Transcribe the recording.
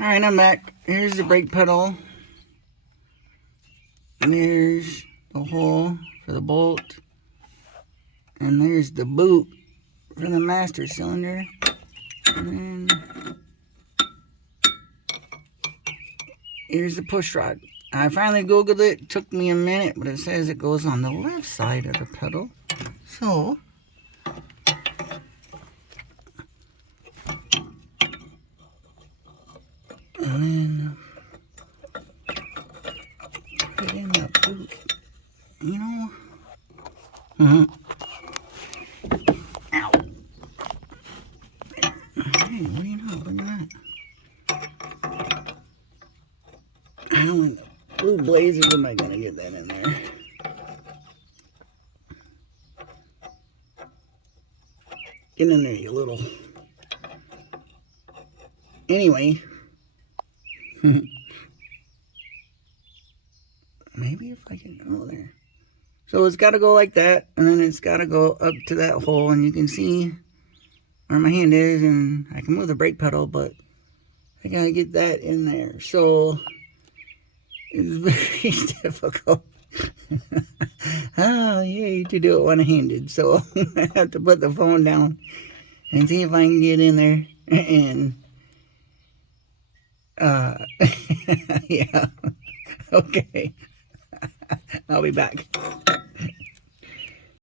Alright, I'm back. Here's the brake pedal. And there's the hole for the bolt. And there's the boot for the master cylinder. And then here's the push rod. I finally Googled it. It took me a minute, but it says it goes on the left side of the pedal. So, and then put in the boot. You know? Ow. Hey, what do you know? Look at that. How in the blue blazes am I going to get that in there? Get in there, you little... Anyway. Maybe if I can... Oh, there. So it's got to go like that, and then it's got to go up to that hole, and you can see where my hand is, and I can move the brake pedal, but I got to get that in there. So it's very difficult. Oh, yay, to do it one-handed. So I have to put the phone down and see if I can get in there, and yeah, okay. I'll be back.